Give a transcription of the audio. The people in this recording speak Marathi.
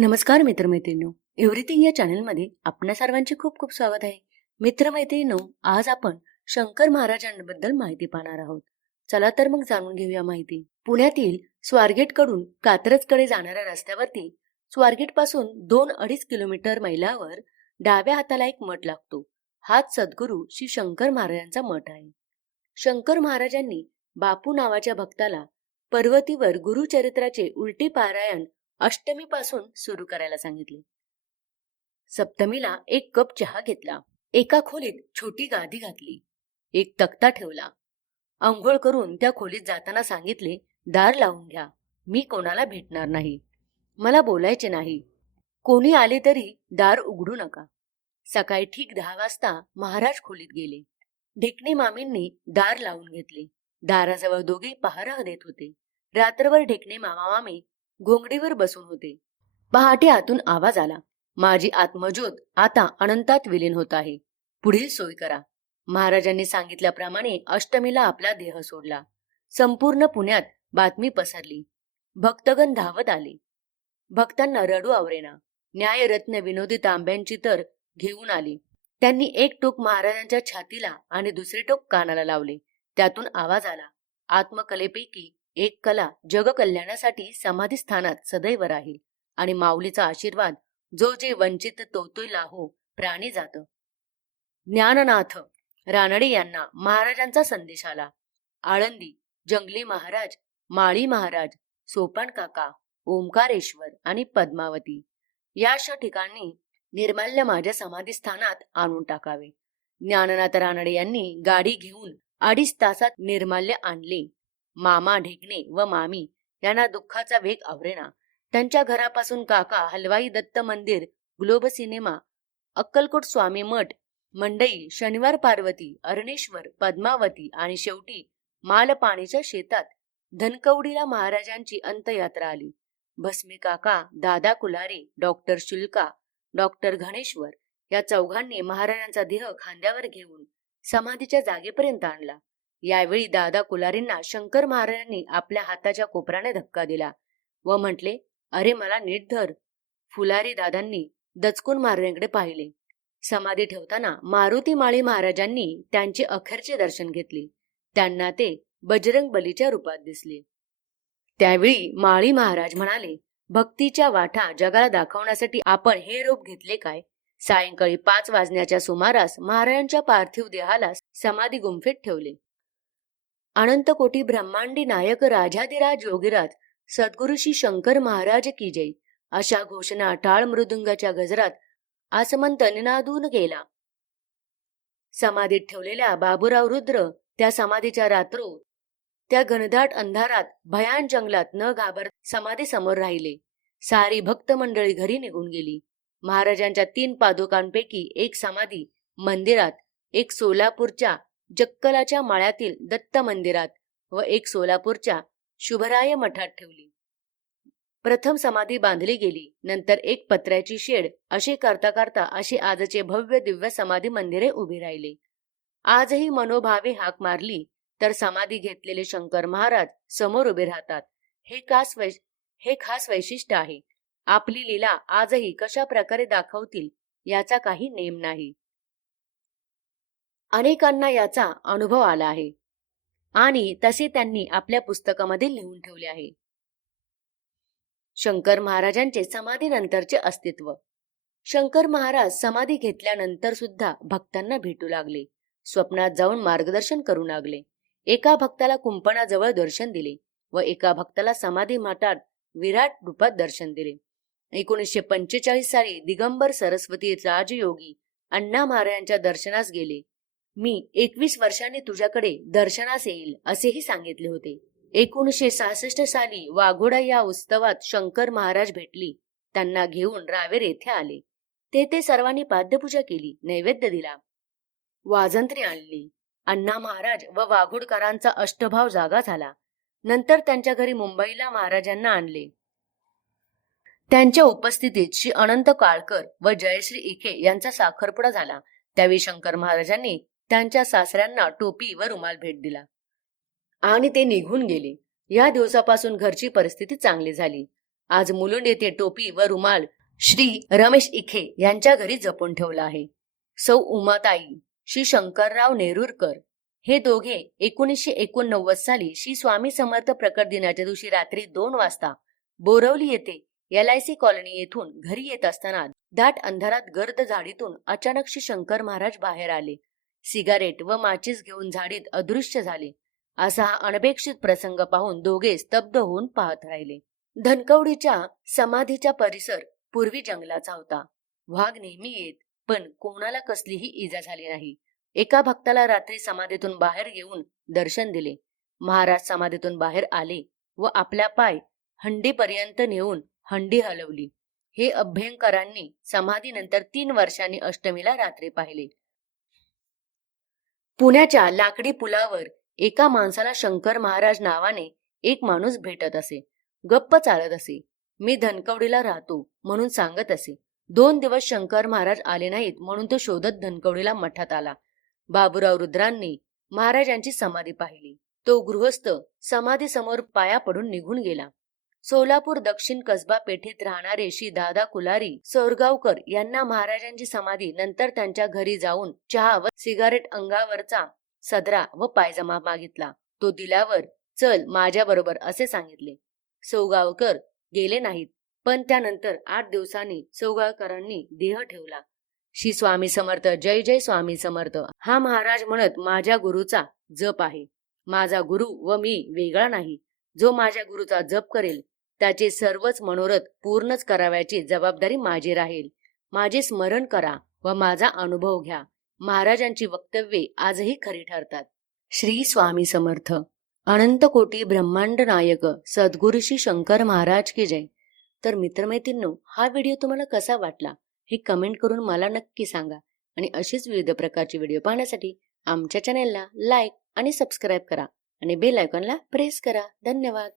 नमस्कार मित्रमैत्रिणींनो. एव्हरीथिंग या चॅनलमध्ये आपल्या सर्वांचे खूप खूप स्वागत आहे. मित्रमैत्रिणींनो आज आपण शंकर महाराजांबद्दल माहिती पाहणार आहोत. चला तर मग जाणून घेऊया माहिती. पुण्यातील स्वारगेटकडून कात्रजकडे जाणाऱ्या रस्त्यावरती स्वारगेटपासून दोन अडीच किलोमीटर मैलावर डाव्या हाताला एक मठ लागतो. हाच सद्गुरू श्री शंकर महाराजांचा मठ आहे. शंकर महाराजांनी बापू नावाच्या भक्ताला पर्वतीवर गुरुचरित्राचे उलटी पारायण अष्टमीपासून सुरू करायला सांगितले. सप्तमीला एक कप चहा घेतला. एका खोलीत छोटी गादी घातली. एक तक्ता ठेवला. आंघोळ करून त्या खोलीत जाताना सांगितले दार लावून घ्या. मी कोणाला भेटणार नाही. मला बोलायचे नाही. कोणी आले तरी दार उघडू नका. सकाळी ठीक दहा वाजता महाराज खोलीत गेले. ढेकणे मामींनी दार लावून घेतले. दाराजवळ दोघे पहारा देत होते. रात्रभर ढेकणे मामा मामी घोंगडीवर बसून होते. पहाटे आतून आवाज आला. माझी आत्मज्योत आता अनंतात विलीन होत आहे. पुढील सोय करा. महाराजांनी सांगितल्याप्रमाणे अष्टमीला आपला देह सोडला. संपूर्ण पुण्यात बातमी पसरली. भक्तगण धावत आले. भक्तांना रडू आवरेना. न्यायरत्न विनोदी तांब्यांची तर घेऊन आली. त्यांनी एक टोक महाराजांच्या छातीला आणि दुसरे टोक कानाला लावले. त्यातून आवाज आला. आत्मकलेपैकी एक कला जगकल्याणासाठी समाधी स्थानात सदैव राहील आणि माऊलीचा आशीर्वाद जो जे वंचित तोतोय लाहो प्राणी जात. ज्ञाननाथ रानडे यांना महाराजांचा संदेश आला. आळंदी जंगली महाराज माळी महाराज सोपान काका ओंकारेश्वर आणि पद्मावती या अशा ठिकाणी निर्माल्य माझ्या समाधी स्थानात आणून टाकावे. ज्ञाननाथ रानडे यांनी गाडी घेऊन अडीच तासात निर्माल्य आणले. मामा ढेकणे व मामी यांना दुःखाचा वेग आवरेना त्यांच्या घरापासून काका हलवाई दत्त मंदिर ग्लोब सिनेमा अक्कलकोट स्वामी मठ मंडई शनिवार पार्वती अरणेश्वर पद्मावती आणि शेवटी मालपाणीच्या शेतात धनकवडीला महाराजांची अंतयात्रा आली. भस्मी काका दादा कुलारे डॉक्टर शुल्का डॉक्टर घणेश्वर या चौघांनी महाराजांचा देह खांद्यावर घेऊन समाधीच्या जागेपर्यंत आणला. यावेळी दादा कुलारींना शंकर महाराजांनी आपल्या हाताच्या कोपराने धक्का दिला व म्हटले अरे मला नीट धर. फुलारी दादांनी दचकून महाराजांकडे पाहिले. समाधी ठेवताना मारुती माळी महाराजांनी त्यांचे अखेरचे दर्शन घेतले. त्यांना ते बजरंग बलीच्या रूपात दिसले. त्यावेळी माळी महाराज म्हणाले भक्तीच्या वाटा जगाला दाखवण्यासाठी आपण हे रूप घेतले काय? सायंकाळी पाच वाजण्याच्या सुमारास महाराजांच्या पार्थिव देहाला समाधी गुंफेत ठेवले. अनंत कोटी ब्रह्मांडी नायक राजाधिराज योगीराज सद्गुरुशी शंकर महाराज की जय अशा घोषणा टाळ मृदुंगाच्या गजरात आसमंत निनादून गेला. समाधीत ठेवलेल्या बाबूराव रुद्र त्या समाधीच्या रात्रो त्या घनदाट अंधारात भयान जंगलात न घाबर समाधी समोर राहिले. सारी भक्त मंडळी घरी निघून गेली. महाराजांच्या तीन पादुकांपैकी एक समाधी मंदिरात एक सोलापूरच्या जक्कलाच्या माळ्यातील दत्त मंदिरात व एक सोलापूरच्या शुभराय मठात ठेवली. प्रथम समाधी बांधली गेली नंतर एक पत्र्याची शेड असे करता करता अशी आजचे भव्य दिव्य समाधी मंदिरे उभी राहिली. आजही मनोभावे हाक मारली तर समाधी घेतलेले शंकर महाराज समोर उभे राहतात. हे खास वै हे खास वैशिष्ट्य आहे. आपली लीला आजही कशा प्रकारे दाखवतील याचा काही नेम नाही. अनेकांना याचा अनुभव आला आहे. आणि तसे त्यांनी आपल्या पुस्तकामध्ये लिहून ठेवले आहे. शंकर महाराजांचे समाधीनंतरचे अस्तित्व. शंकर महाराज समाधी घेतल्यानंतर सुद्धा भक्तांना भेटू लागले. स्वप्नात जाऊन मार्गदर्शन करू लागले. एका भक्ताला कुंपणाजवळ दर्शन दिले व एका भक्ताला समाधी मठात विराट रूपात दर्शन दिले. एकोणीसशे पंचेचाळीस साली दिगंबर सरस्वती राजयोगी अण्णा महाराजांच्या दर्शनास गेले. मी एकवीस वर्षांनी तुझ्याकडे दर्शनास येईल असेही सांगितले होते. एकोणीसशे सहासष्ट साली वाघोडा या उत्सवात शंकर महाराज भेटली. त्यांना घेऊन रावेर येथे आले. तेथे सर्वांनी पाद्यपूजा केली नैवेद्य दिला. वाजंत्री आणली. अण्णा महाराज व वाघोडकरांचा अष्टभाव जागा झाला. नंतर त्यांच्या घरी मुंबईला महाराजांना आणले. त्यांच्या उपस्थितीत श्री अनंत काळकर व जयश्री इखे यांचा साखरपुडा झाला. त्यावेळी शंकर महाराजांनी त्यांच्या सासऱ्यांना टोपी व रुमाल भेट दिला. आणि ते निघून गेले. या दिवसापासून घरची परिस्थिती चांगली झाली. आज मुलुंड येथे टोपी व रुमाल श्री रमेश इखे यांच्या घरी जपून ठेवला आहे. सौ उमाताई श्री शंकरराव नेरुरकर हे दोघे एकोणीसशे एकोणनव्वद साली श्री स्वामी समर्थ प्रकट दिनाच्या दिवशी रात्री दोन वाजता बोरवली येथे एल आय सी कॉलनी येथून घरी येत असताना दाट अंधारात गर्द झाडीतून अचानक श्री शंकर महाराज बाहेर आले. सिगारेट व माचीस घेऊन झाडीत अदृश्य झाले. असा हा अनपेक्षित प्रसंग पाहून दोघे स्तब्ध होऊन पाहत राहिले. धनकवडीच्या समाधीचा परिसर पूर्वी जंगलाचा होता. वाघ नेहमी येत पण कोणाला कसलीही इजा झाली नाही. एका भक्ताला रात्री समाधीतून बाहेर येऊन दर्शन दिले. महाराज समाधीतून बाहेर आले व आपल्या पाय हंडीपर्यंत नेऊन हंडी हलवली. हे अभ्यंकरांनी समाधीनंतर तीन वर्षांनी अष्टमीला रात्री पाहिले. पुण्याच्या लाकडी पुलावर एका माणसाला शंकर महाराज नावाने एक माणूस भेटत असे. गप्प चालत असे. मी धनकवडीला राहतो म्हणून सांगत असे. दोन दिवस शंकर महाराज आले नाहीत म्हणून तो शोधत धनकवडीला मठात आला. बाबुराव रुद्रांनी महाराजांची समाधी पाहिली. तो गृहस्थ समाधी समोर पाया पडून निघून गेला. सोलापूर दक्षिण कसबा पेठेत राहणारे श्री दादा कुलारी सोरगावकर यांना महाराजांची समाधी नंतर त्यांच्या घरी जाऊन चहा व सिगारेट अंगावरचा सदरा व पायजमा मागितला. तो दिल्यावर चल माझ्या बरोबर असे सांगितले. सौगावकर गेले नाहीत पण त्यानंतर आठ दिवसांनी सौगावकरांनी देह ठेवला. श्री स्वामी समर्थ जय जय स्वामी समर्थ. हा महाराज म्हणत माझ्या गुरुचा जप आहे. माझा गुरु व मी वेगळा नाही. जो माझ्या गुरुचा जप करेल त्याचे सर्वच मनोरथ पूर्णच करावयाची जबाबदारी माझी राहील. माझे स्मरण करा व माझा अनुभव घ्या. महाराजांची वक्तव्ये आजही खरी ठरतात. श्री स्वामी समर्थ. अनंत कोटी ब्रह्मांड नायक सद्गुरु श्री शंकर महाराज की जय. तर मित्रमैत्रिणींनो हा व्हिडिओ तुम्हाला कसा वाटला? हे कमेंट करून मला नक्की सांगा. आणि अशीच विविध प्रकारची व्हिडिओ पाहण्यासाठी आमच्या चॅनेलला लाईक आणि सबस्क्राईब करा. आणि बेल आयकॉनला प्रेस करा. धन्यवाद.